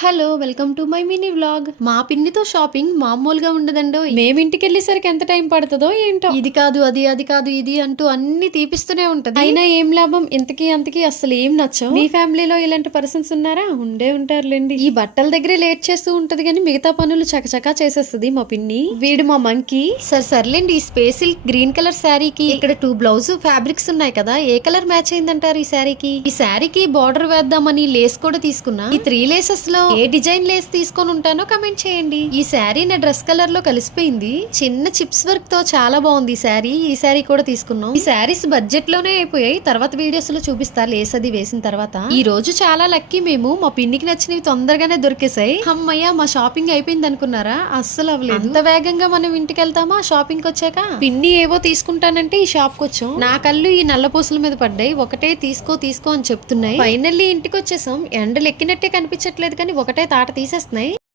Hello welcome to my mini vlog. మా పిన్నితో shopping మామూలుగా ఉండదండో. మేమింటికి వెళ్ళేసరికి ఎంత టైం పడుతుందో ఏంటో. ఇది కాదు అది, అది కాదు ఇది అంటూ అన్ని తీపిస్తూనే ఉంటది. అయినా ఏం లాభం, ఇంతకీ అంతకీ అసలు ఏం నచ్చవు. మీ ఫ్యామిలీలో ఇలాంటి పర్సన్స్ ఉన్నారా? ఉండే ఉంటారులేండి. ఈ బట్టల దగ్గరే లేట్ చేస్తూ ఉంటది కానీ మిగతా పనులు చకచకా చేసేస్తుంది మా పిన్ని. వీడు మా మంకీ. సర్లేండి. ఈ స్పేస్ సిల్క్ గ్రీన్ కలర్ శారీకి ఇక్కడ 2 బ్లౌజ్ ఫ్యాబ్రిక్స్ ఉన్నాయి కదా, ఏ కలర్ మ్యాచ్ అయిందంటారు ఈ శారీకి? ఈ శారీకి బార్డర్ వేద్దామని లేస్ కూడా తీసుకున్నా. ఈ 3 లేసెస్ లో ఏ డిజైన్ లేస్ తీసుకొని ఉంటానో కమెంట్ చేయండి. ఈ శారీ నా డ్రెస్ కలర్ లో కలిసిపోయింది. చిన్న చిప్స్ వర్క్ తో చాలా బాగుంది ఈ శారీ. ఈ శారీ కూడా తీసుకున్నాం. ఈ శారీస్ బడ్జెట్ లోనే అయిపోయాయి. తర్వాత వీడియోస్ లో చూపిస్తా లేస్ అది వేసిన తర్వాత. ఈ రోజు చాలా లక్కీ మేము. మా పిన్నికి నచ్చినవి తొందరగానే దొరికేసాయి. అమ్మయ్య, మా షాపింగ్ అయిపోయింది అనుకున్నారా? అస్సలు అవ్వలేదు. అంత వేగంగా మనం ఇంటికి వెళ్తామా షాపింగ్ వచ్చాక? పిన్ని ఏవో తీసుకుంటానంటే ఈ షాప్ కి వచ్చాం. నా కళ్ళు ఈ నల్ల పూసల మీద పడ్డాయి. ఒకటే తీసుకో అని చెప్తున్నాయి. ఫైనల్లీ ఇంటికి వచ్చేసాం. ఎండలు ఎక్కినట్టే కనిపించట్లేదు కానీ ఒకటే తాట తీసేస్తున్నాయి.